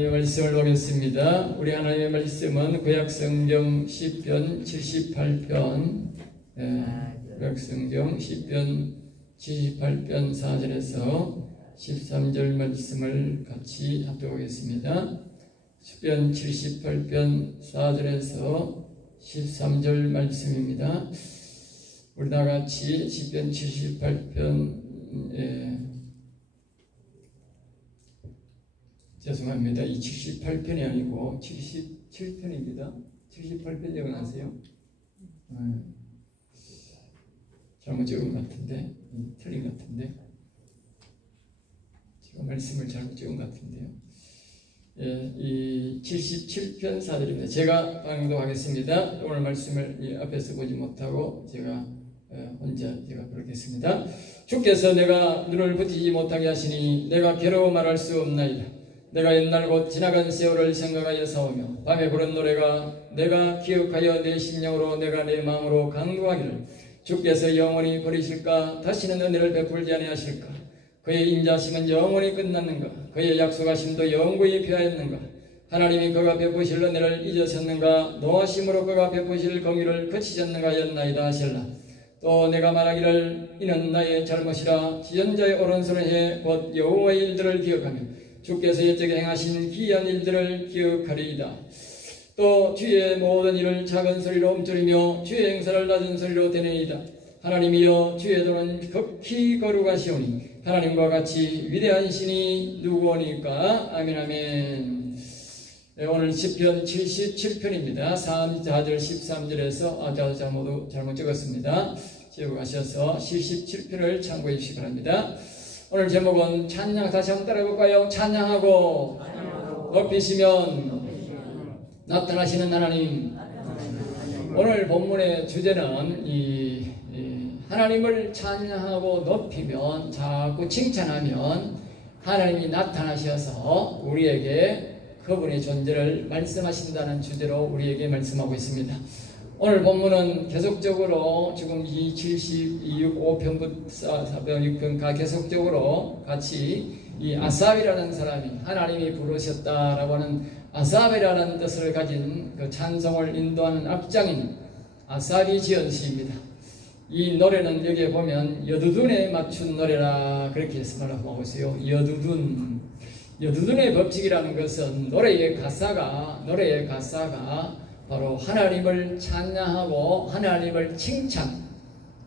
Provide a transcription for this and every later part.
말씀을 보겠습니다. 우리 하나님의 말씀은 구약성경 시편 78편 구약성경 시편 78편 4절에서 13절 말씀을 같이 합독하겠습니다. 시편 78편 4절에서 13절 말씀입니다. 우리 다 같이 시편 78편 죄송합니다. 이 78편이 아니고 77편입니다. 78편 적어놨어요. 잘못 적은 것 같은데, 틀린 것 같은데, 제가 말씀을 잘못 적은 것 같은데요. 이 77편 4절입니다. 제가 방송하겠습니다. 오늘 말씀을 앞에서 보지 못하고 제가 혼자 부르겠습니다. 주께서 내가 눈을 붙이지 못하게 하시니 내가 괴로워 말할 수 없나이다. 내가 옛날 곧 지나간 세월을 생각하여 싸우며 밤에 부른 노래가 내가 기억하여 내 심령으로 내가 내 마음으로 강구하기를 주께서 영원히 버리실까? 다시는 은혜를 베풀지 아니하실까? 그의 인자심은 영원히 끝났는가? 그의 약속하심도 영구히 피하였는가? 하나님이 그가 베푸실 은혜를 잊으셨는가? 노하심으로 그가 베푸실 공의를 그치셨는가 하였나이다 하실라. 또 내가 말하기를 이는 나의 잘못이라 지연자의 오른손을 해 곧 여호와의 일들을 기억하며 주께서 옛적에 행하신 기이한 일들을 기억하리이다. 또 주의 모든 일을 작은 소리로 움츠리며 주의 행사를 낮은 소리로 되뇌이다. 하나님이여 주의 도는 극히 거룩하시오니 하나님과 같이 위대한 신이 누구오니까. 아멘 아멘. 오늘 시편 77편입니다. 4절 13절에서 모두 잘못 적었습니다. 지워가셔서 77편을 참고해 주시기 바랍니다. 오늘 제목은 찬양, 다시 한번 따라해볼까요? 찬양하고 높이시면 나타나시는 하나님. 오늘 본문의 주제는 하나님을 찬양하고 높이면, 자꾸 칭찬하면 하나님이 나타나셔서 우리에게 그분의 존재를 말씀하신다는 주제로 우리에게 말씀하고 있습니다. 오늘 본문은 계속적으로 지금 이 5편부터 406편과 계속적으로 같이 이 아삽이라는 사람이 하나님이 부르셨다라고 하는 아삽이라는 뜻을 가진 그 찬송을 인도하는 악장인 아삽이 지은 시입니다. 이 노래는 여기에 보면 여두둔에 맞춘 노래라 그렇게 말하고 있어요. 여두둔의 법칙이라는 것은 노래의 가사가 바로 하나님을 찬양하고 하나님을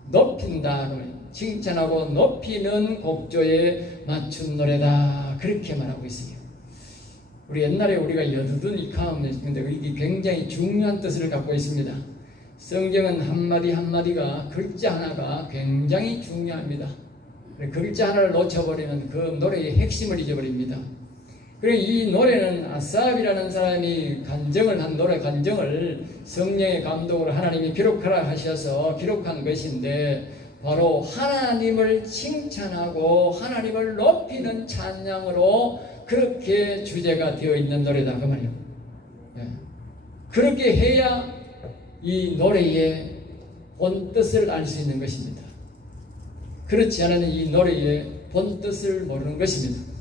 높인다. 칭찬하고 높이는 곡조에 맞춘 노래다. 그렇게 말하고 있어요. 우리 옛날에 우리가 여두둔 이카음인데 이게 굉장히 중요한 뜻을 갖고 있습니다. 성경은 한마디 한마디가 글자 하나가 굉장히 중요합니다. 글자 하나를 놓쳐버리면 그 노래의 핵심을 잊어버립니다. 그리고 이 노래는 아삽이라는 사람이 간정을 한 노래 간정을 성령의 감동으로 하나님이 기록하라 하셔서 기록한 것인데, 바로 하나님을 칭찬하고 하나님을 높이는 찬양으로 그렇게 주제가 되어 있는 노래다 그 말이에요. 그렇게 해야 이 노래의 본뜻을 알 수 있는 것입니다. 그렇지 않으면 이 노래의 본뜻을 모르는 것입니다.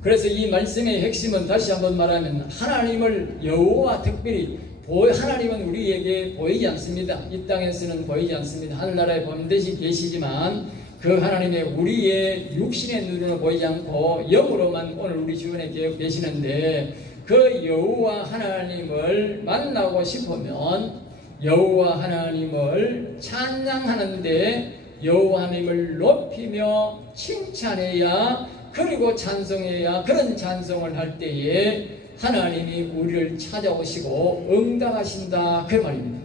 그래서 이 말씀의 핵심은 다시 한번 말하면 하나님을 여호와 특별히 하나님은 우리에게 보이지 않습니다. 이 땅에서는 보이지 않습니다. 하늘나라에 반드시 계시지만 그 하나님의 우리의 육신의 눈으로 보이지 않고 영으로만 오늘 우리 주변에 계시는데, 그 여호와 하나님을 만나고 싶으면 여호와 하나님을 찬양하는데 여호와 하나님을 높이며 칭찬해야, 그리고 찬송해야, 그런 찬송을 할 때에 하나님이 우리를 찾아오시고 응답하신다 그 말입니다.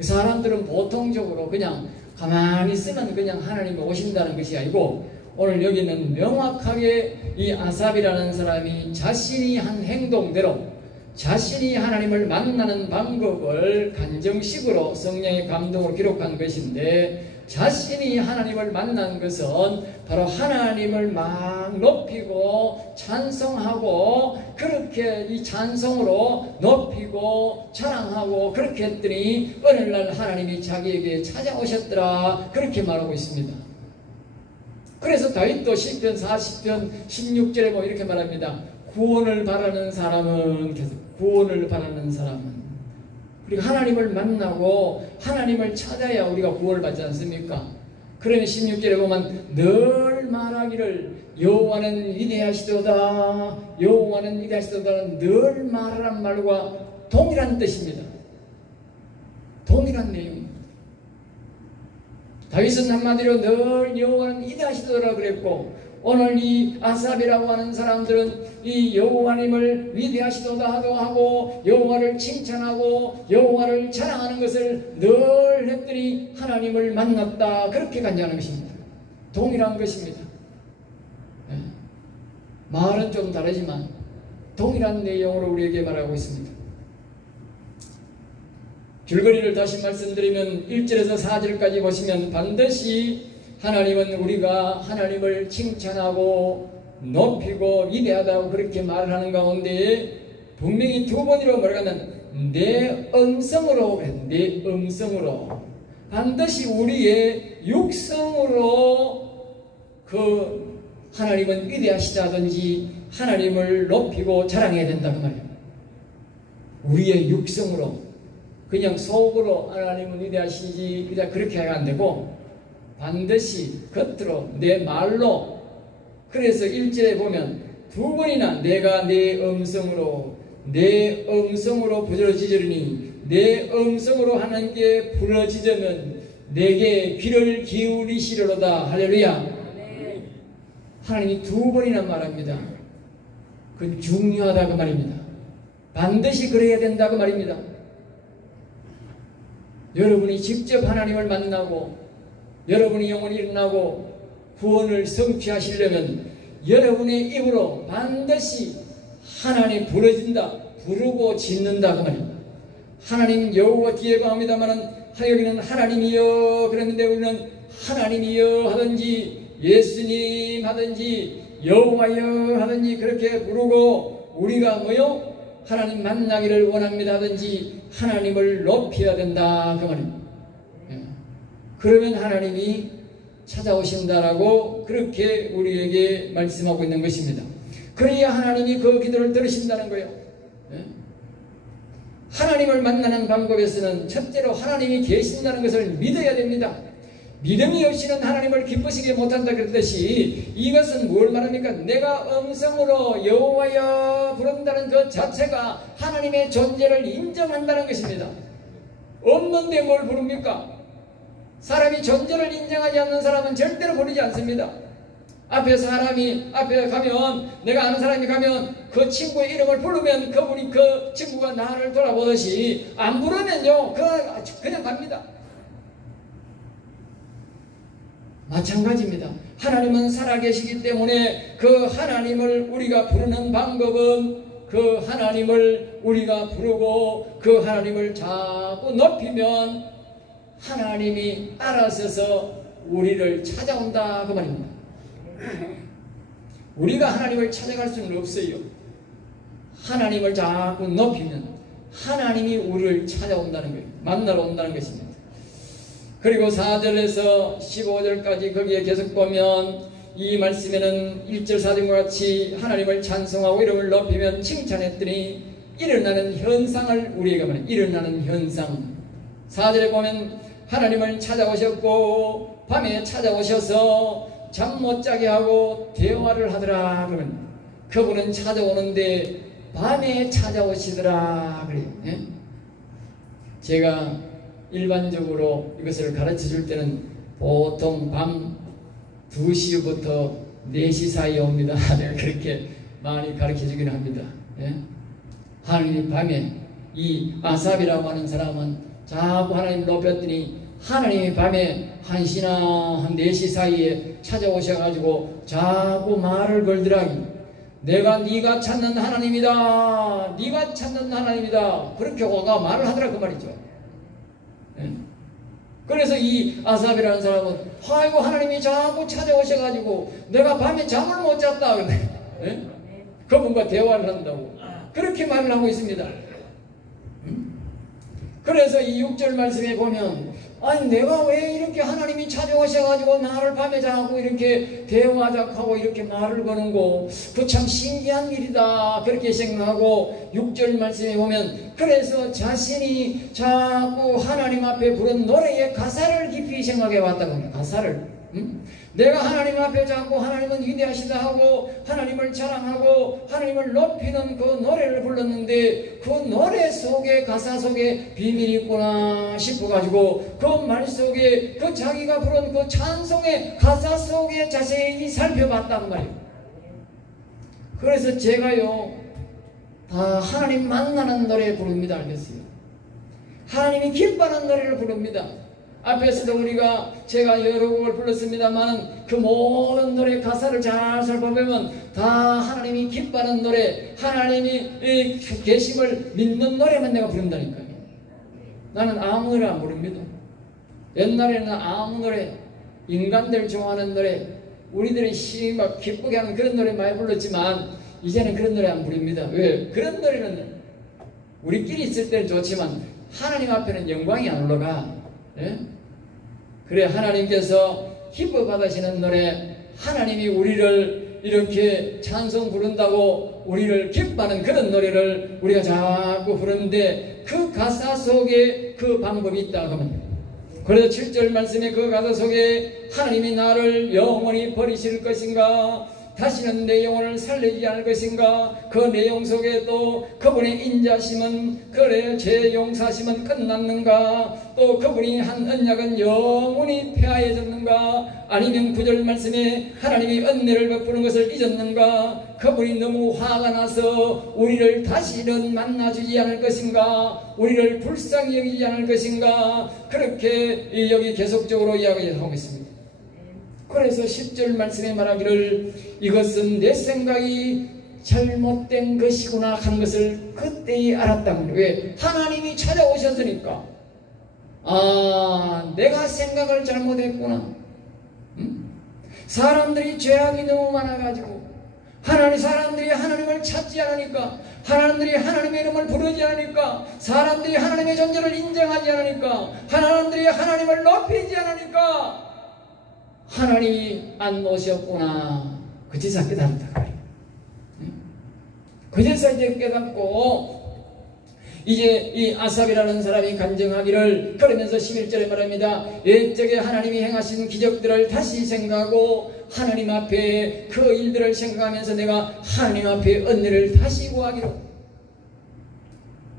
사람들은 보통적으로 그냥 가만히 있으면 그냥 하나님이 오신다는 것이 아니고, 오늘 여기는 명확하게 이 아삽이라는 사람이 자신이 한 행동대로 자신이 하나님을 만나는 방법을 간정식으로 성령의 감동으로 기록한 것인데, 자신이 하나님을 만난 것은 바로 하나님을 막 높이고 찬송하고, 그렇게 이 찬송으로 높이고 찬양하고 그렇게 했더니 어느 날 하나님이 자기에게 찾아오셨더라 그렇게 말하고 있습니다. 그래서 다윗도 시편 40편 16절에 뭐 이렇게 말합니다. 구원을 바라는 사람은, 계속 구원을 바라는 사람은, 우리가 하나님을 만나고 하나님을 찾아야 우리가 구원을 받지 않습니까? 그러면 16절에 보면 늘 말하기를 여호와는 위대하시도다, 여호와는 위대하시도다는 늘 말하란 말과 동일한 뜻입니다. 동일한 내용입니다. 다윗은 한마디로 늘 여호와는 위대하시도다 그랬고, 오늘 이 아삽이라고 하는 사람들은 이 여호와님을 위대하시도다도 하고 여호와를 칭찬하고 여호와를 자랑하는 것을 늘 했더니 하나님을 만났다, 그렇게 간증하는 것입니다. 동일한 것입니다. 네. 말은 좀 다르지만 동일한 내용으로 우리에게 말하고 있습니다. 줄거리를 다시 말씀드리면 1절에서 4절까지 보시면 반드시 하나님은 우리가 하나님을 칭찬하고 높이고 위대하다고 그렇게 말하는 가운데 분명히 두 번이로 말하면 내 음성으로, 내 음성으로, 반드시 우리의 육성으로 그 하나님은 위대하시다든지 하나님을 높이고 자랑해야 된다 그 말이에요. 우리의 육성으로, 그냥 속으로 하나님은 위대하시지 위대하 그렇게 하면 안 되고 반드시 겉으로 내 말로. 그래서 1절에 보면 두 번이나 내가 내 음성으로 부르짖으리니, 내 음성으로 하나님께 부르짖으면 내게 귀를 기울이시려다. 할렐루야. 하나님이 두 번이나 말합니다. 그건 중요하다 그 말입니다. 반드시 그래야 된다 그 말입니다. 여러분이 직접 하나님을 만나고 여러분이 영혼이 일어나고 구원을 성취하시려면 여러분의 입으로 반드시 하나님 부르진다, 부르고 짓는다 그 말입니다. 하나님 여호와 뒤에 봐합니다마는 여기는 하나님이여 그랬는데 우리는 하나님이여 하든지 예수님 하든지 여호와여 하든지 그렇게 부르고, 우리가 뭐요? 하나님 만나기를 원합니다 하든지 하나님을 높여야 된다 그 말입니다. 그러면 하나님이 찾아오신다라고 그렇게 우리에게 말씀하고 있는 것입니다. 그래야 하나님이 그 기도를 들으신다는 거예요. 하나님을 만나는 방법에서는 첫째로 하나님이 계신다는 것을 믿어야 됩니다. 믿음이 없이는 하나님을 기쁘시게 못한다 그랬듯이 이것은 뭘 말합니까? 내가 음성으로 여호와여 부른다는 그 자체가 하나님의 존재를 인정한다는 것입니다. 없는데 뭘 부릅니까? 사람이 존재를 인정하지 않는 사람은 절대로 부르지 않습니다. 앞에 사람이 앞에 가면, 내가 아는 사람이 가면 그 친구의 이름을 부르면 그분이 그 친구가 나를 돌아보듯이 안 부르면요 그냥 갑니다. 마찬가지입니다. 하나님은 살아계시기 때문에 그 하나님을 우리가 부르는 방법은 그 하나님을 우리가 부르고 그 하나님을 자꾸 높이면 하나님이 알아서서 우리를 찾아온다 그 말입니다. 우리가 하나님을 찾아갈 수는 없어요. 하나님을 자꾸 높이면 하나님이 우리를 찾아온다는 거예요. 만나러 온다는 것입니다. 그리고 4절에서 15절까지 거기에 계속 보면 이 말씀에는 1절 4절과 같이 하나님을 찬송하고 이름을 높이면 칭찬했더니 일어나는 현상을 우리에게 말해요. 일어나는 현상. 4절에 보면 하나님을 찾아오셨고 밤에 찾아오셔서 잠 못 자게 하고 대화를 하더라. 그러면 그분은 찾아오는데 밤에 찾아오시더라 그래요. 예? 제가 일반적으로 이것을 가르쳐 줄 때는 보통 밤 2시부터 4시 사이에 옵니다. 내가 그렇게 많이 가르쳐 주긴 합니다. 예? 하나님이 밤에, 이 아삽이라고 하는 사람은 자꾸 하나님을 높였더니 하나님이 밤에 1시나 한 4시 사이에 찾아오셔가지고 자꾸 말을 걸더라기. 내가 네가 찾는 하나님이다, 네가 찾는 하나님이다, 그렇게 와가 말을 하더라 그 말이죠. 예. 그래서 이 아삽이라는 사람은 아이고 하나님이 자꾸 찾아오셔가지고 내가 밤에 잠을 못 잤다. 예? 그분과 대화를 한다고 그렇게 말을 하고 있습니다. 그래서 이 6절 말씀에 보면 아니 내가 왜 이렇게 하나님이 찾아오셔가지고 나를 밤에 자고 이렇게 대화작하고 이렇게 말을 거는고 그 참 신기한 일이다 그렇게 생각하고 6절 말씀에 보면 그래서 자신이 자꾸 하나님 앞에 부른 노래의 가사를 깊이 생각해 왔다고 합니다. 가사를 내가 하나님 앞에 자고 하나님은 위대하시다 하고 하나님을 자랑하고 하나님을 높이는 그 노래를 불렀는데 그 노래 속에 가사 속에 비밀이 있구나 싶어가지고 그 말 속에 그 자기가 부른 그 찬송의 가사 속에 자세히 살펴봤단 말이에요. 그래서 제가요 다 하나님 만나는 노래 부릅니다. 알겠어요? 하나님이 기뻐하는 노래를 부릅니다. 앞에서도 제가 여러 곡을 불렀습니다만 그 모든 노래 가사를 잘 살펴보면 다 하나님이 기뻐하는 노래, 하나님이 계심을 믿는 노래만 내가 부른다니까요. 나는 아무 노래 안 부릅니다. 옛날에는 아무 노래, 인간들 좋아하는 노래, 우리들이 막 기쁘게 하는 그런 노래 많이 불렀지만 이제는 그런 노래 안 부릅니다. 왜? 그런 노래는 우리끼리 있을 때는 좋지만 하나님 앞에는 영광이 안 올라가. 예? 그래 하나님께서 기뻐 받으시는 노래, 하나님이 우리를 이렇게 찬송 부른다고 우리를 기뻐하는 그런 노래를 우리가 자꾸 부르는데 그 가사 속에 그 방법이 있다 하면 그래서 7절 말씀에 그 가사 속에 하나님이 나를 영원히 버리실 것인가 다시는 내 영혼을 살리지 않을 것인가 그 내용 속에 또 그분의 인자심은 그래 제 용사심은 끝났는가 또 그분이 한 언약은 영원히 폐하여졌는가 아니면 9절 말씀에 하나님이 은혜를 베푸는 것을 잊었는가 그분이 너무 화가 나서 우리를 다시는 만나주지 않을 것인가 우리를 불쌍히 여기지 않을 것인가 그렇게 여기 계속적으로 이야기하고 있습니다. 그래서 10절 말씀에 말하기를 이것은 내 생각이 잘못된 것이구나 한 것을 그때에 알았다는 거예요. 왜? 하나님이 찾아오셨으니까 내가 생각을 잘못했구나. 사람들이 죄악이 너무 많아가지고 사람들이 하나님을 찾지 않으니까 사람들이 하나님의 이름을 부르지 않으니까 사람들이 하나님의 존재를 인정하지 않으니까 사람들이 하나님을 높이지 않으니까 하나님이 안 오셨구나. 그제서 깨달았다. 그제서 이제 깨닫고 이제 이 아삽이라는 사람이 간증하기를 그러면서 11절에 말합니다. 옛적에 하나님이 행하신 기적들을 다시 생각하고 하나님 앞에 그 일들을 생각하면서 내가 하나님 앞에 은혜를 다시 구하기로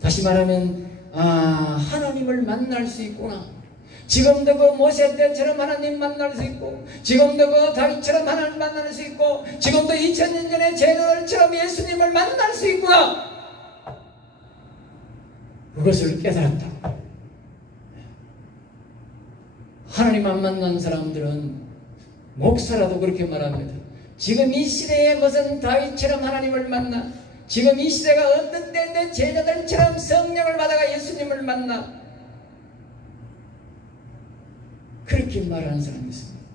다시 말하면 하나님을 만날 수 있구나. 지금도 그 모세 때처럼 하나님 만날 수 있고 지금도 그 다윗처럼 하나님 만날 수 있고 지금도 2000년 전의 제자들처럼 예수님을 만날 수 있구나. 그것을 깨달았다. 하나님 안 만난 사람들은 목사라도 그렇게 말합니다. 지금 이 시대에 무슨 다윗처럼 하나님을 만나 지금 이 시대가 어떤 때인데 제자들처럼 성령을 받아가 예수님을 만나 그렇게 말하는 사람이 있습니다.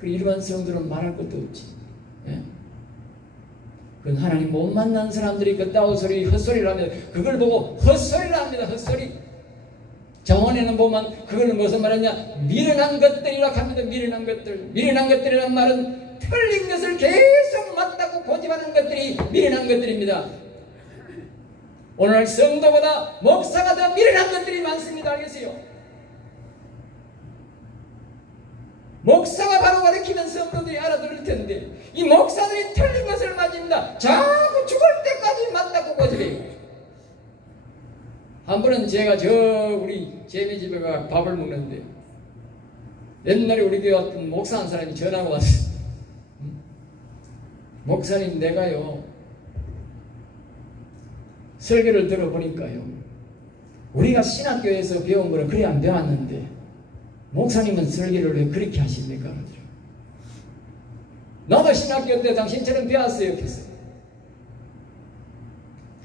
그리고 이러한 성도는 말할 것도 없지. 예? 그건 하나님 못 만난 사람들이 그따위 소리 헛소리를 하면 그걸 보고 헛소리를 합니다. 헛소리. 정원에는 보면 그거는 무슨 말이냐 미련한 것들이라고 합니다. 미련한 것들. 미련한 것들이란 말은 틀린 것을 계속 맞다고 고집하는 것들이 미련한 것들입니다. 오늘날 성도보다 목사가 더 미련한 것들이 많습니다. 알겠어요? 목사가 바로 가르치면 성도들이 알아들을 텐데 이 목사들이 틀린 것을 맞습니다. 자꾸 죽을 때까지 맞다고 고집해요. 한 번은 제가 우리 제미 집에 가 밥을 먹는데 옛날에 우리 교회 왔던 목사 한 사람이 전화가 왔어요. 목사님 내가요 설교를 들어보니까요 우리가 신학교에서 배운 거를 그래 안 배웠는데 목사님은 설교를 왜 그렇게 하십니까? 그러더라고요. 나도 신학교 때 당신처럼 배웠어요.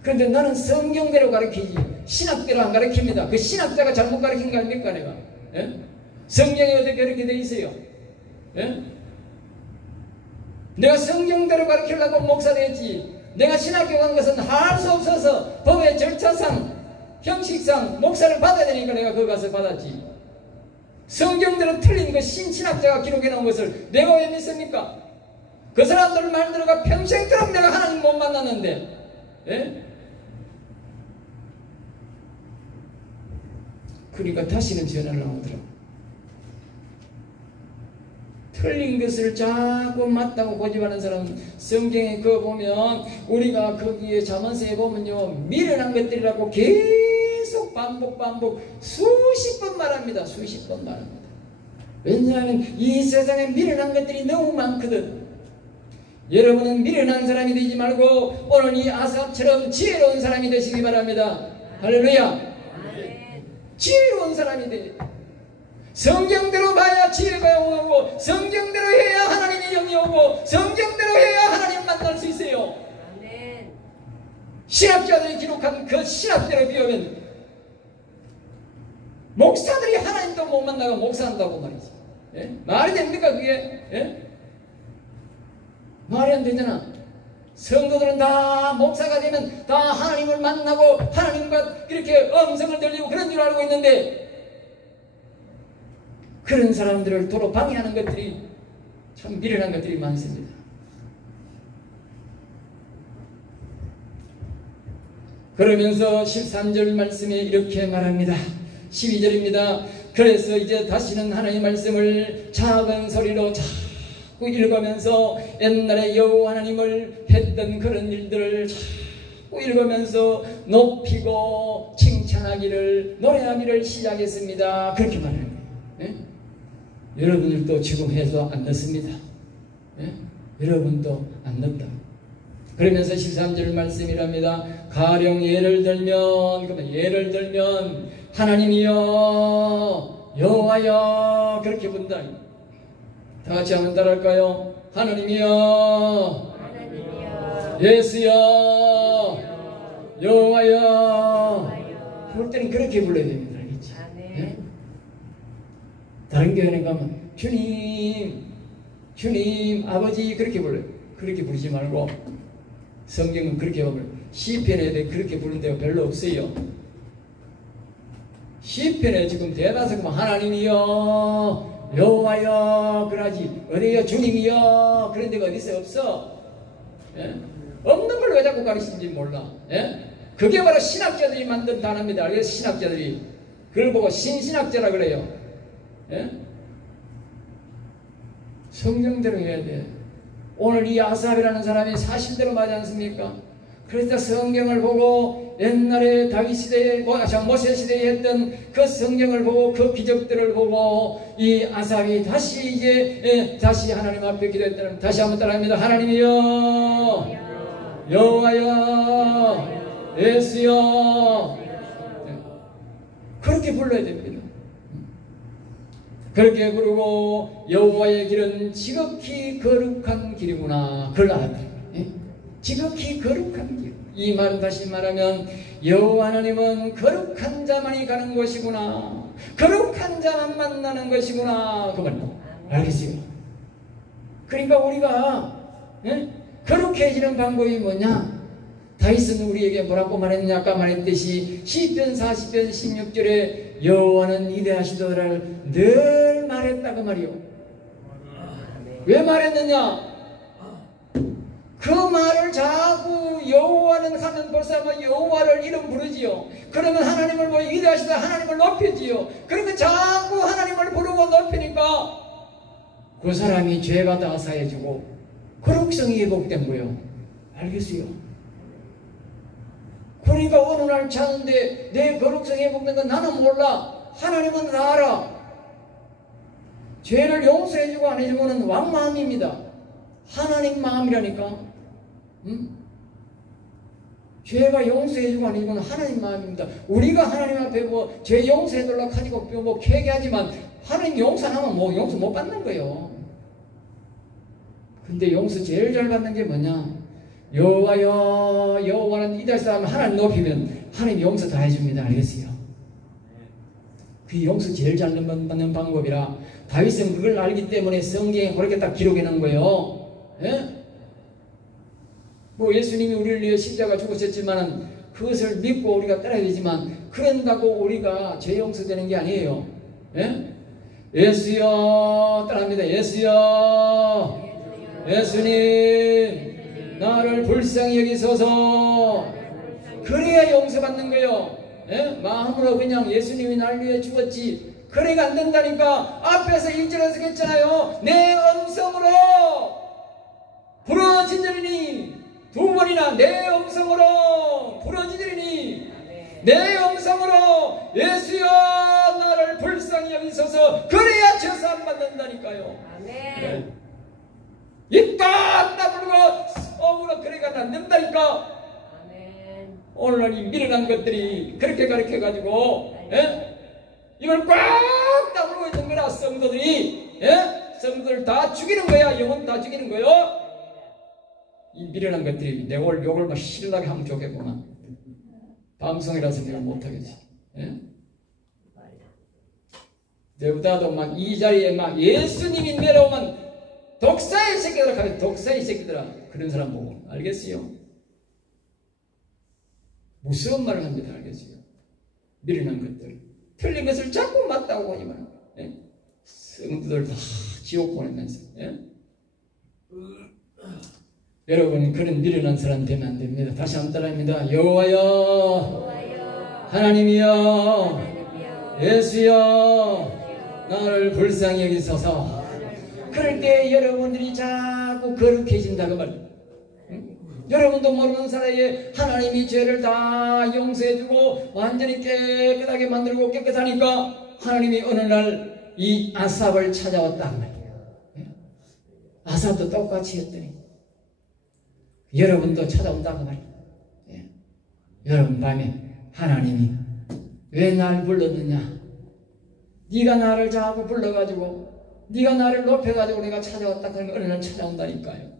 그런데 나는 성경대로 가르치지 신학대로 안 가르칩니다. 그 신학자가 잘못 가르친 거 아닙니까 내가? 예? 성경에 어떻게 그렇게 돼 있어요? 예? 내가 성경대로 가르치려고 목사 됐지 내가 신학교 간 것은 할 수 없어서 법의 절차상 형식상 목사를 받아야 되니까 내가 거기 가서 받았지. 성경대로 틀린 그 신신학자가 기록해 놓은 것을 내가 왜 믿습니까? 그 사람들 말 들어가 평생도록 내가 하나님 못 만났는데, 예? 그러니까 다시는 전화를 안 오더라고. 틀린 것을 자꾸 맞다고 고집하는 사람, 성경에 그거 보면 우리가 거기에 잠언서에 보면요, 미련한 것들이라고 계속 반복 수십 번 말합니다. 수십 번 말합니다. 왜냐하면 이 세상에 미련한 것들이 너무 많거든. 여러분은 미련한 사람이 되지 말고 오늘 이 아삽처럼 지혜로운 사람이 되시기 바랍니다. 할렐루야. 지혜로운 사람이 돼. 성경대로 봐야 지혜가 오고, 성경대로 해야 하나님의 영이 오고, 성경대로 해야 하나님 만날 수 있어요. 신학자들이 기록한 그 신학대로 비우면 목사들이 하나님도 못 만나고 목사한다고 말이지. 예? 말이 됩니까 그게? 예? 말이 안 되잖아. 성도들은 다 목사가 되면 다 하나님을 만나고 하나님과 이렇게 음성을 들리고 그런 줄 알고 있는데, 그런 사람들을 도로 방해하는 것들이 참 미련한 것들이 많습니다. 그러면서 13절 말씀에 이렇게 말합니다. 12절입니다. 그래서 이제 다시는 하나님의 말씀을 작은 소리로 자꾸 읽으면서 옛날에 여호와 하나님을 했던 그런 일들을 자꾸 읽으면서 높이고 칭찬하기를, 노래하기를 시작했습니다. 그렇게 말합니다. 예? 여러분들도 지금 해서 안 넣습니다. 예? 여러분도 안 넣었다. 그러면서 13절 말씀이랍니다. 가령 예를 들면, 그러면 예를 들면 하나님이여 여호와여 그렇게 부른다. 다 같이 한번 따라할까요? 하나님이여, 예수여, 여호와여. 그럴 때는 그렇게 불러야 됩니다. 알겠지? 예? 다른 교회에 가면 주님, 주님, 아버지 그렇게 불러요. 그렇게 부르지 말고 성경은 그렇게 보면 시편에 그렇게 부르는 데가 별로 없어요. 시편에 지금 대다수 하나님이여 여호와여 그러지, 어디요 주님이여 그런 데가 어디서 없어. 예? 없는 걸 왜 자꾸 가르치는지 몰라. 예? 그게 바로 신학자들이 만든 단어입니다. 그래서 신학자들이 그걸 보고 신신학자라 그래요. 예? 성경대로 해야 돼. 오늘 이 아삽이라는 사람이 사실대로 맞지 않습니까? 그래서 성경을 보고 옛날에 다윗 시대에, 모세 시대에 했던 그 성경을 보고 그 기적들을 보고 이 아삽이 다시 이제 다시 하나님 앞에 기도했다는, 다시 한번 따라합니다. 하나님이여 여호와여 예수여. 그렇게 불러야 됩니다. 그렇게 부르고 여호와의 길은 지극히 거룩한 길이구나. 그걸 알았다. 예? 지극히 거룩한 길. 이 말은 다시 말하면 여호와 하나님은 거룩한 자만이 가는 것이구나. 거룩한 자만 만나는 것이구나. 그 말이에요. 알겠어요? 그러니까 우리가 예? 거룩해지는 방법이 뭐냐? 다윗은 우리에게 뭐라고 말했냐? 아까 말했듯이 시편 40편 16절에 여호와는 위대하시도다를 늘 말했다 그 말이요. 왜 말했느냐? 그 말을 자꾸 여호와는 하면 벌써 뭐 여호와를 이름 부르지요. 그러면 하나님을 보고 위대하시다 하나님을 높이지요. 그러면 자꾸 하나님을 부르고 높이니까 그 사람이 죄가 다 사해지고 거룩성이 회복된 거예요. 알겠어요? 그러니까 어느 날 자는데 내 거룩성이 회복된 건 나는 몰라. 하나님은 다 알아. 죄를 용서해주고 안 해주고는 왕마음입니다. 하나님 마음이라니까. 응? 죄가 용서해주고 안 해주고는 하나님 마음입니다. 우리가 하나님 앞에 뭐 죄 용서해달라고 하니까 뭐 회개하지만 하나님 용서하면 뭐 용서 못 받는 거예요. 근데 용서 제일 잘 받는 게 뭐냐? 여호와여 여호와는 이달사 하면 하나님 높이면 하나님 용서 다 해줍니다. 알겠어요? 그 용서 제일 잘 받는 방법이라 다윗은 그걸 알기 때문에 성경에 그렇게 딱 기록해 놓은 거예요. 예? 뭐 예수님이 우리를 위해 십자가 죽으셨지만은 그것을 믿고 우리가 따라야 되지만 그런다고 우리가 죄 용서되는 게 아니에요. 예? 예수여 따라합니다. 예수여 예수님 나를 불쌍히 여기소서. 그래야 용서받는 거예요. 예? 마음으로 그냥 예수님이 날 위해 죽었지 그래가 안 된다니까. 앞에서 1절에서 했잖아요. 내 음성으로 부러지리니 두 번이나 내 음성으로 부러지리니 내 음성으로 예수여 나를 불쌍히 여기소서. 그래야 죄사함 받는다니까요. 네. 입다 다물고 억울로 그래가 안 된다니까. 오늘날 이 미련한 것들이 그렇게 가르쳐가지고 이걸 꽉 다물고 있는 거라. 성도들이 성도들 다 죽이는 거야. 영혼 다 죽이는 거요. 이 미련한 것들이 내 오늘 욕을 막 신나게 하면 좋겠구나. 방송이라서 내가 못하겠지. 내보다도 막 이 자리에 막 예수님이 내려오면 독사의 새끼들아 가면 독사의 새끼들아 그런 사람 보고 알겠어요? 무서운 말을 합니다. 알겠어요? 미련한 것들 틀린 것을 자꾸 맞다고 하지만 성도들 다 지옥 보내면서 여러분 그런 미련한 사람 되면 안 됩니다. 다시 한번 따라합니다. 여호와여 하나님이여 예수여 나를 불쌍히 여기소서. 그럴 때 여러분들이 자꾸 거룩해진다 그 말이에요. 여러분도 모르는 사이에 하나님이 죄를 다 용서해주고 완전히 깨끗하게 만들고 깨끗하니까 하나님이 어느 날 이 아삽을 찾아왔단 말이에요. 아삽도 똑같이 했더니 여러분도 찾아온다고 말이에요. 여러분 밤에 하나님이 왜 날 불렀느냐? 네가 나를 자꾸 불러가지고 네가 나를 높여가지고 내가 찾아왔다 그러면 어느 날 찾아온다니까요.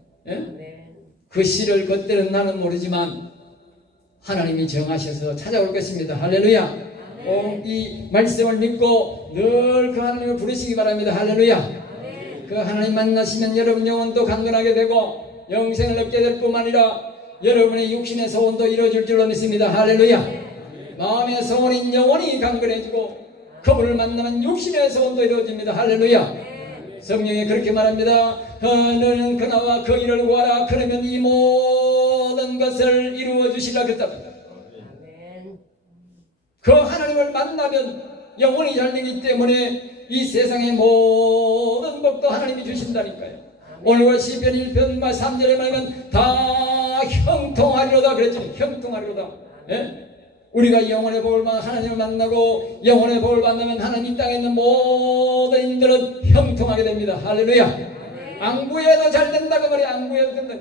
그 시를 그때는 나는 모르지만 하나님이 정하셔서 찾아올 것입니다. 할렐루야. 이 말씀을 믿고 늘 그 하나님을 부르시기 바랍니다. 할렐루야. 그 하나님 만나시면 여러분 영혼도 강건하게 되고 영생을 얻게 될 뿐만 아니라 여러분의 육신의 소원도 이루어질 줄로 믿습니다. 할렐루야. 마음의 소원인 영혼이 강건해지고 그분을 만나면 육신의 소원도 이루어집니다. 할렐루야. 성령이 그렇게 말합니다. 너는 그나마 그 일을 구하라. 그러면 이 모든 것을 이루어 주시라 그랬답니다. 그 하나님을 만나면 영혼이 잘 되기 때문에 이 세상의 모든 복도 하나님이 주신다니까요. 오늘 시편 1편 3절에 말하면 다 형통하리로다 그랬지. 형통하리로다. 우리가 영혼의 복을 하나님을 만나고 영혼의 복을 만나면 하나님 이 땅에 있는 모든 인들은 형통하게 됩니다. 할렐루야. 안구해도 잘 된다고 말이야. 안구해도 된다.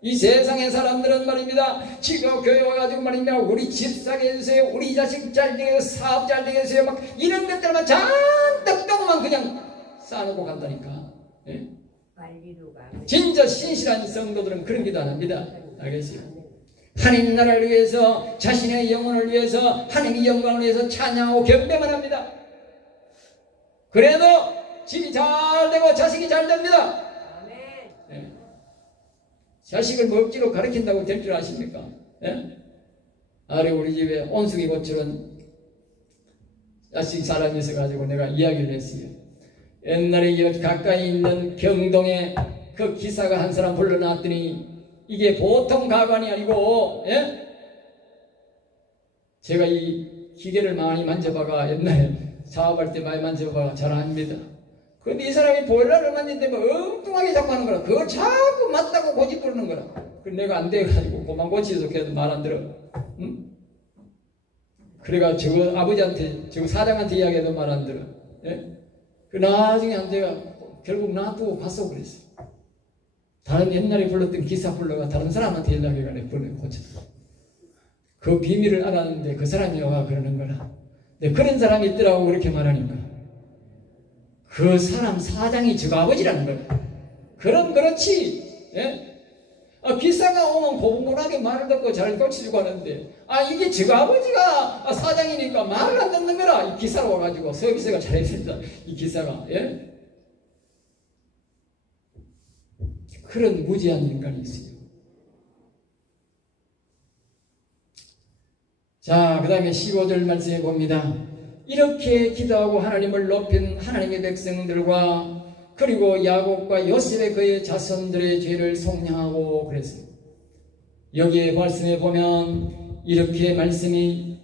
이 세상의 사람들은 말입니다. 지금 교회 와가지고 말입니다. 우리 집 사게 해주세요. 우리 자식 잘 되게 해주세요. 사업 잘 되게 해주세요. 막 이런 것들만 잔뜩 떠고만 그냥 쌓아놓고 간다니까. 진짜 신실한 성도들은 그런 기도 안 합니다. 알겠어요? 하나님 나라를 위해서 자신의 영혼을 위해서 하나님의 영광을 위해서 찬양하고 경배만 합니다. 그래도 집이 잘 되고 자식이 잘 됩니다. 자식을 뭐 억지로 가르친다고 될 줄 아십니까? 아래 우리 집에 온숙이 고추는 자식 사람이 있어가지고 내가 이야기를 했어요. 옛날에 가까이 있는 경동에 그 기사가 한 사람 불러놨더니 이게 보통 가관이 아니고 제가 이 기계를 많이 만져봐가 옛날에 사업할 때 많이 만져봐가 잘 압니다. 그런데 이 사람이 보일러를 만지는데 뭐 엉뚱하게 자꾸 하는 거라. 그걸 자꾸 맞다고 고집 부르는 거라. 그래서 내가 안 돼가지고 그만 고치서 그래도 말 안 들어. 응? 그래가 저거 아버지한테 저거 사장한테 이야기해도 말 안 들어. 그 나중에 안 돼가 결국 놔두고 갔어 그랬어. 다른 옛날에 불렀던 기사 불러가 다른 사람한테 연락해가 내 고쳤어. 그 비밀을 알았는데 그 사람이 와가 그러는 거라. 근데 그런 사람이 있더라고 그렇게 말하니까. 그 사람 사장이 저거 아버지라는 거야. 그럼 그렇지. 기사가 오면 고분고분하게 말을 듣고 잘 고치려고 하는데 이게 저거 아버지가 사장이니까 말을 안 듣는 거라. 이 기사로 와가지고 서비스가 잘했습니다. 이 기사가. 그런 무지한 인간이 있어요. 자, 그 다음에 15절 말씀해 봅니다. 이렇게 기도하고 하나님을 높인 하나님의 백성들과 그리고 야곱과 요셉의 그의 자손들의 죄를 속량하고 그랬어요. 여기에 말씀해 보면 이렇게 말씀이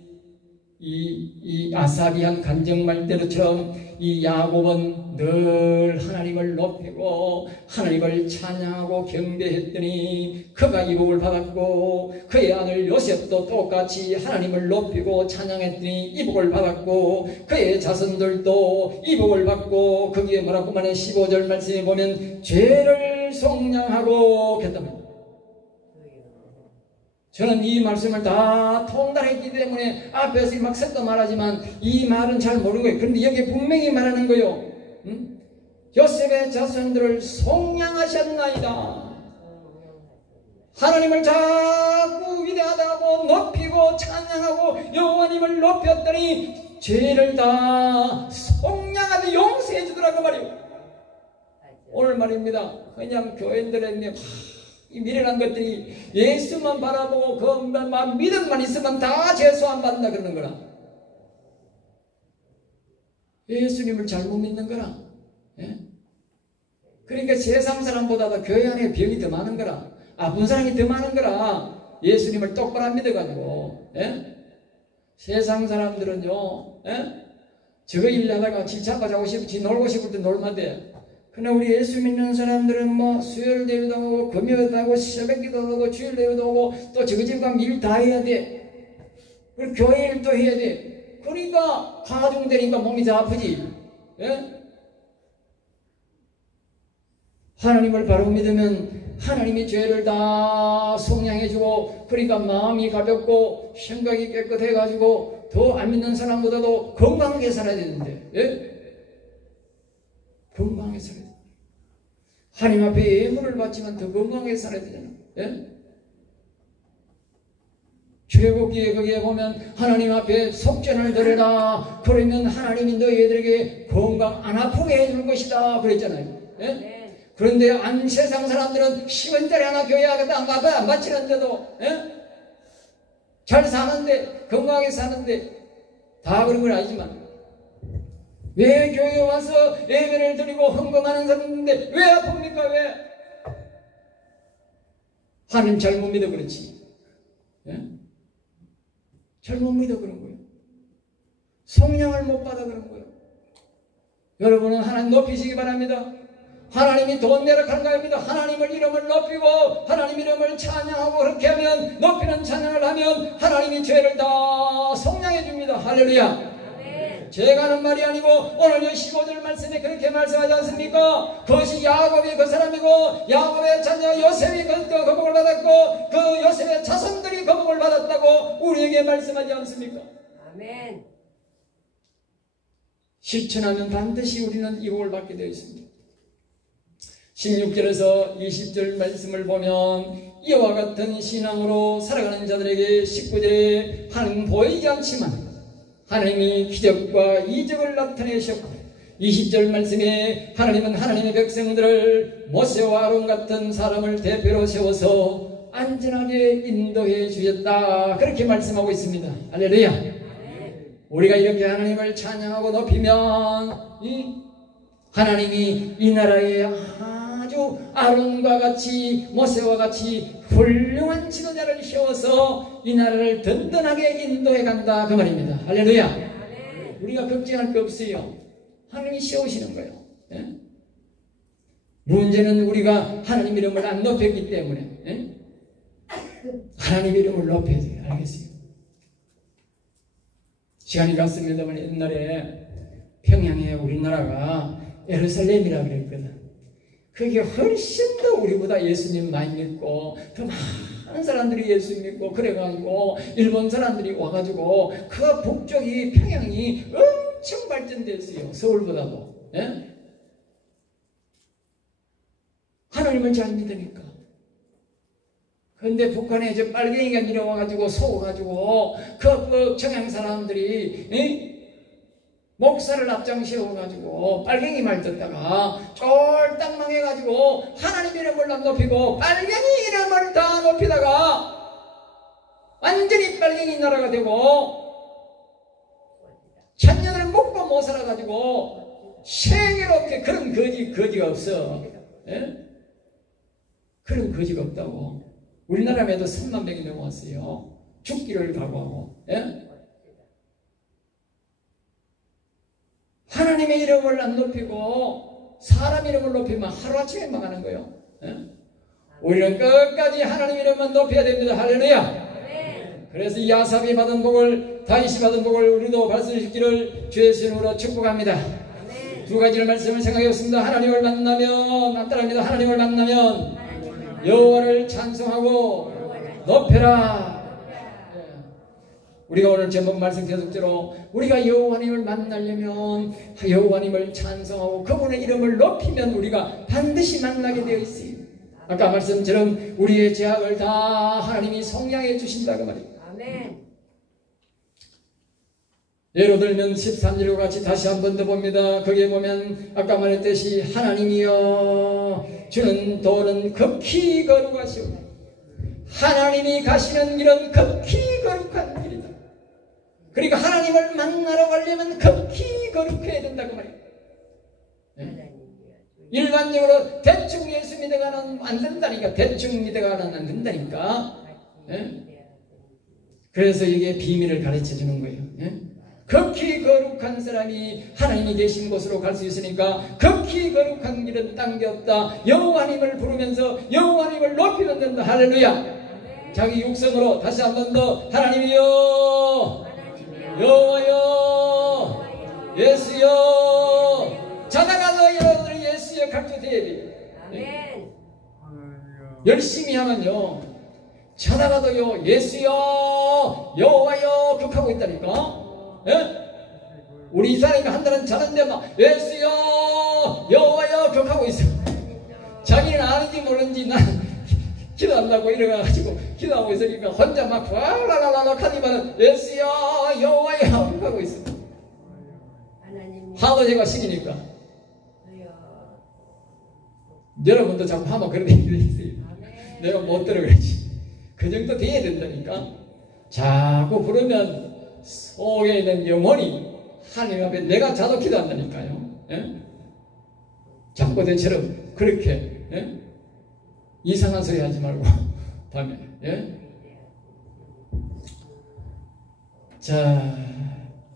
이 아사비한 간정 말대로처럼 이 야곱은 늘 하나님을 높이고 하나님을 찬양하고 경배했더니 그가 이복을 받았고 그의 아들 요셉도 똑같이 하나님을 높이고 찬양했더니 이복을 받았고 그의 자손들도 이복을 받고 거기에 뭐라고 말해 15절 말씀에 보면 죄를 속량하고 했단 말이에요. 저는 이 말씀을 다 통달했기 때문에 앞에서 막 섞어 말하지만 이 말은 잘 모르는 거예요. 그런데 여기 분명히 말하는 거예요. 요셉의 자손들을 속량하셨나이다. 하나님을 자꾸 위대하다고 높이고 찬양하고 여호와님을 높였더니 죄를 다 속량하되 용서해 주더라고 말이에요. 오늘 말입니다. 그냥 교인들의 이 미련한 것들이 예수만 바라보고 그 믿음만 있으면 다 죄수 안 받는다 그러는 거라. 예수님을 잘못 믿는 거라. 예? 그러니까 세상 사람보다도 교회 안에 병이 더 많은 거라. 아픈 사람이 더 많은 거라. 예수님을 똑바로 안 믿어가지고. 예? 세상 사람들은요, 예? 저거 일하다가 지 잡아자고 싶고 지 놀고 싶을 때 놀면 돼. 그러나 우리 예수 믿는 사람들은 뭐 수요일 대회도 하고 금요일도 하고 새벽기도 하고 주일 대회도 하고 또 저거 집 가면 일 다 해야 돼. 그리고 교회 일도 해야 돼. 그러니까 가중되니까 몸이 다 아프지. 예? 하나님을 바로 믿으면 하나님이 죄를 다 속량해주고 그러니까 마음이 가볍고 생각이 깨끗해가지고 더 안 믿는 사람보다도 건강하게 살아야 되는데. 예? 건강하게 살아야 돼. 하나님 앞에 예물을 받지만 더 건강하게 살아야 되잖아. 예? 출애굽기에 거기에 보면 하나님 앞에 속전을 드려라. 그러면 하나님이 너희들에게 건강 안 아프게 해줄 것이다. 그랬잖아요. 예? 네. 그런데 세상 사람들은 10원짜리 하나 교회 안 바치는데도 예? 잘 사는데 건강하게 사는데 다 그런 건 아니지만 왜 교회에 와서 예배를 드리고 헌금하는 사람인데 왜 아픕니까? 왜? 하나님 잘못 믿어 그렇지. 예? 잘못 믿어 그런 거예요. 성령을 못 받아 그런 거예요. 여러분은 하나님 높이시기 바랍니다. 하나님이 돈 내라 하는 거 아닙니다. 하나님을 이름을 높이고 하나님 이름을 찬양하고 그렇게 하면 높이는 찬양을 하면 하나님이 죄를 다 속량해 줍니다. 할렐루야. 제가 하는 말이 아니고 오늘 15절 말씀에 그렇게 말씀하지 않습니까? 그것이 야곱이 그 사람이고 야곱의 자녀 요셉이 그 복을 받았고 그 요셉의 자손들이 그 복을 받았다고 우리에게 말씀하지 않습니까? 아멘. 실천하면 반드시 우리는 이 복을 받게 되어 있습니다. 16절에서 20절 말씀을 보면 이와 같은 신앙으로 살아가는 자들에게 19절에 하나님 보이지 않지만 하나님이 기적과 이적을 나타내셨고 20절 말씀에 하나님은 하나님의 백성들을 모세와 아론 같은 사람을 대표로 세워서 안전하게 인도해 주셨다. 그렇게 말씀하고 있습니다. 할렐루야. 우리가 이렇게 하나님을 찬양하고 높이면 하나님이 이 나라에 아주 아론과 같이 모세와 같이 훌륭한 지도자를 세워서 이 나라를 든든하게 인도해 간다 그 말입니다. 할렐루야. 우리가 걱정할 게 없어요. 하나님이 세우시는 거예요. 예? 문제는 우리가 하나님 이름을 안 높였기 때문에 예? 하나님 이름을 높여야 돼요. 알겠어요? 시간이 갔습니다만 옛날에 평양에 우리나라가 예루살렘이라 그랬거든. 그게 훨씬 더 우리보다 예수님 많이 믿고 더 많은 사람들이 예수 믿고 그래가지고 일본 사람들이 와가지고 그 북쪽이 평양이 엄청 발전됐어요. 서울보다도. 예? 하나님을 잘 믿으니까. 그런데 북한에 저 빨갱이가 내려와가지고 속아가지고 그 청양 사람들이 예? 목사를 앞장 세워가지고 빨갱이 말 듣다가 쫄딱 망해가지고 하나님 이름을 안 높이고 빨갱이 이름을 다 높이다가 완전히 알갱이 나라가 되고 천년을 먹고 못 살아가지고 세계롭게 그런 거지가 없어. 예? 그런 거지가 없다고. 우리나라에도 3만 명이 넘어왔어요. 죽기를 각오하고. 예? 하나님의 이름을 안 높이고 사람 이름을 높이면 하루아침에 망하는 거예요. 예? 우리는 끝까지 하나님 이름만 높여야 됩니다. 할렐루야. 그래서 야삽이 받은 복을, 다윗이 받은 복을 우리도 발전시키기를 주의 이름으로 축복합니다. 두 가지를 말씀을 생각해 보습니다. 하나님을 만나면, 따라합니다. 하나님을 만나면 여호와를 찬송하고 높여라. 우리가 오늘 제목 말씀 계속대로 우리가 여호와님을 만나려면 여호와님을 찬송하고 그분의 이름을 높이면 우리가 반드시 만나게 되어 있어요. 아까 말씀처럼 우리의 죄악을 다 하나님이 속량해 주신다고 말이에요. 아멘. 예로 들면 13절과 같이 다시 한 번 더 봅니다. 거기에 보면 아까 말했듯이 하나님이여 주는 도는 극히 거룩하시오. 하나님이 가시는 길은 극히 거룩한 길이다. 그러니까 하나님을 만나러 가려면 극히 거룩해야 된다고 말이에요. 네. 일반적으로 대충 예수 믿어가는 안 된다니까. 대충 믿어가는 안 된다니까. 네? 그래서 이게 비밀을 가르쳐 주는 거예요. 네? 극히 거룩한 사람이 하나님이 계신 곳으로 갈 수 있으니까 극히 거룩한 길은 딴 게 없다. 여호와님을 부르면서 여호와님을 높이면 된다. 할렐루야. 자기 육성으로 다시 한 번 더 하나님이여 여호와여 예수여 자다가도 여러분들 예수여 각주되어야 돼요. 네? 열심히 하면요 자다가도요 예수여 여호와여 극하고 있다니까. 예? 우리 이사람이가 한 달은 자는데 막 예수여 여호와여 극하고 있어. 자기는 아는지 모르는지 난 기도한다고 일어나가지고 기도하고 있으니까 혼자 막 와라라라락 하니만 예수여 여호와여 극하고 있어. 하도 제가 시키니까 여러분도 자꾸 하면 그런 얘기도 있어요. 내가 못 들어 그랬지. 그 정도 돼야 된다니까. 자꾸 부르면 속에 있는 영혼이 하나님 앞에 내가 자도 기도한다니까요. 예? 잠꼬대처럼 그렇게 예? 이상한 소리 하지 말고 밤에 예? 자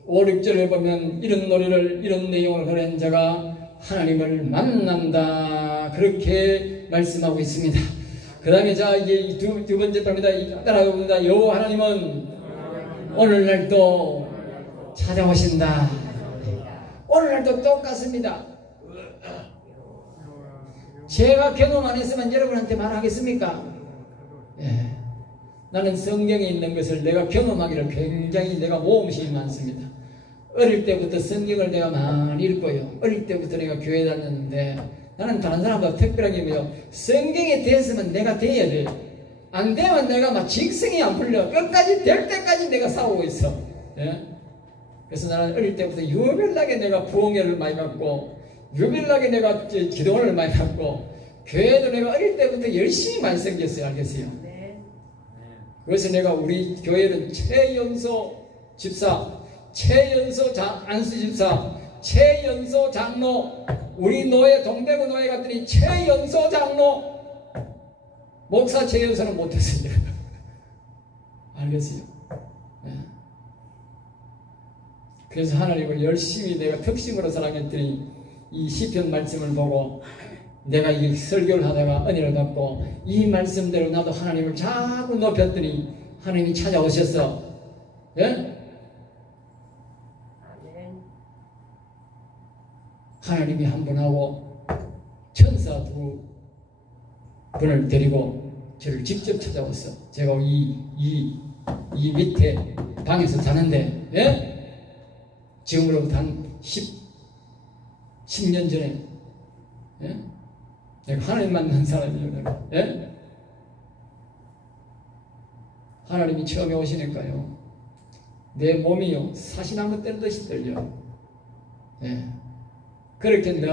5, 6절에 보면 이런 노래를 이런 내용을 하는 자가 하나님을 만난다 그렇게 말씀하고 있습니다. 그 다음에 자 이제 두 번째 답니다. 따라가봅니다. 여호와 하나님은 오늘날도 찾아오신다. 오늘날도 똑같습니다. 제가 경험 안 했으면 여러분한테 말하겠습니까? 예. 나는 성경에 있는 것을 내가 경험하기를 굉장히 내가 모험심이 많습니다. 어릴 때부터 성경을 내가 많이 읽고요. 어릴 때부터 내가 교회 다녔는데 나는 다른 사람보다 특별하게 뭐요 성경에 대해서만 내가 돼야 돼. 안 되면 내가 막 직성이 안 풀려. 끝까지 될 때까지 내가 싸우고 있어. 예? 그래서 나는 어릴 때부터 유별나게 내가 부흥회를 많이 받고 유별나게 내가 기도원을 많이 받고 교회도 내가 어릴 때부터 열심히 많이 섬겼어요. 알겠어요? 네. 그래서 내가 우리 교회는 최연소 집사, 최연소 안수 집사, 최연소 장로, 우리 노예 동대구 노예 갔더니 최연소 장로, 목사 최연소는 못했어요. 알겠어요? 네. 그래서 하나님을 열심히 내가 특심으로 사랑했더니 이 시편 말씀을 보고 내가 이 설교를 하다가 은혜를 받고 이 말씀대로 나도 하나님을 자꾸 높였더니 하나님이 찾아오셨어. 예? 하나님이 한 분하고 천사 두 분을 데리고 저를 직접 찾아왔어. 제가 이 밑에 방에서 자는데, 예? 지금으로부터 한 10년 전에, 예? 내가 하나님 만난 사람이에요. 예? 하나님이 처음에 오시니까요, 내 몸이요, 사시나무 떨듯이 떨려. 예. 그렇게 늘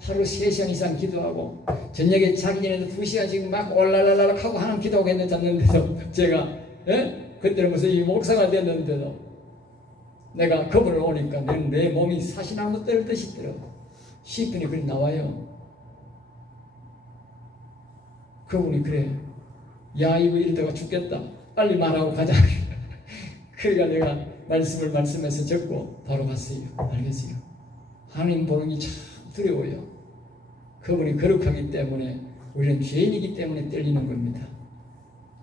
하루 3시간 이상 기도하고 저녁에 자기 전에도 2시간씩 막 올랄랄랄 하고 하나님 기도하고 했는데 잤는데도 제가 예? 그때는 무슨 이 목사가 됐는데도 내가 그분을 오니까 내 몸이 사시나무 떨듯이 들어. 시편이 그리 나와요. 그분이 그래. 야, 이거 이러다가 죽겠다. 빨리 말하고 가자. 그러니까 내가 말씀을 말씀해서 적고 바로 갔어요. 알겠어요. 하나님 보는 게 참 두려워요. 그분이 거룩하기 때문에 우리는 죄인이기 때문에 떨리는 겁니다.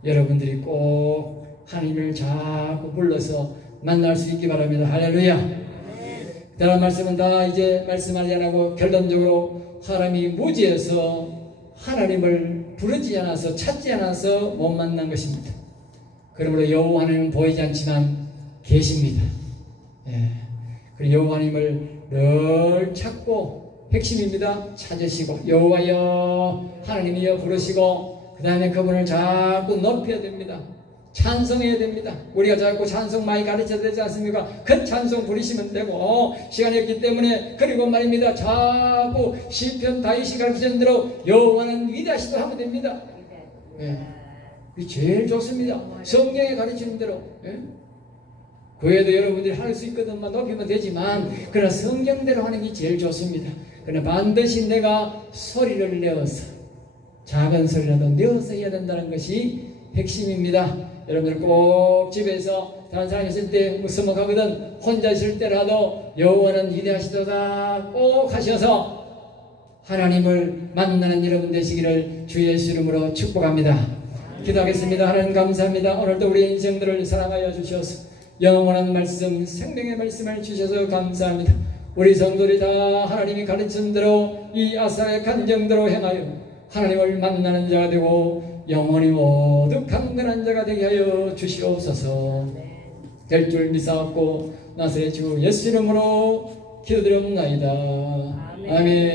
여러분들이 꼭 하나님을 자꾸 불러서 만날 수 있기 바랍니다. 할렐루야. 다른 말씀은 다 이제 말씀하지 않고 결론적으로 사람이 무지해서 하나님을 부르지 않아서 찾지 않아서 못 만난 것입니다. 그러므로 여호와 하나님은 보이지 않지만 계십니다. 예. 그리고 여호와 하나님을 늘 찾고 핵심입니다. 찾으시고 여호와여 하나님이여 부르시고 그 다음에 그분을 자꾸 높여야 됩니다. 찬송해야 됩니다. 우리가 자꾸 찬송 많이 가르쳐야 되지 않습니까? 그 찬송 부르시면 되고 시간이 없기 때문에 그리고 말입니다. 자꾸 시편 다윗이 가르치는 대로 여호와는 위대하시다 하면 됩니다. 예. 그게 제일 좋습니다. 성경에 가르치는 대로. 예? 그 외에도 여러분들이 할 수 있거든만 높이면 되지만 그러나 성경대로 하는 게 제일 좋습니다. 그러나 반드시 내가 소리를 내어서 작은 소리라도 내어서 해야 된다는 것이 핵심입니다. 여러분들 꼭 집에서 다른 사람이 있을 때 무슨 뭐 하거든 혼자 있을 때라도 여호와는 위대하시도다 꼭 하셔서 하나님을 만나는 여러분 되시기를 주 예수 이름으로 축복합니다. 기도하겠습니다. 하나님 감사합니다. 오늘도 우리 인생들을 사랑하여 주셔서 영원한 말씀 생명의 말씀을 주셔서 감사합니다. 우리 성도들이 다 하나님이 가르친 대로 이 아사의 간정대로 행하여 하나님을 만나는 자가 되고 영원히 모두 강건한 자가 되게 하여 주시옵소서. 될 줄 믿사옵고 나사렛 주 예수 이름으로 기도드렸나이다. 아멘.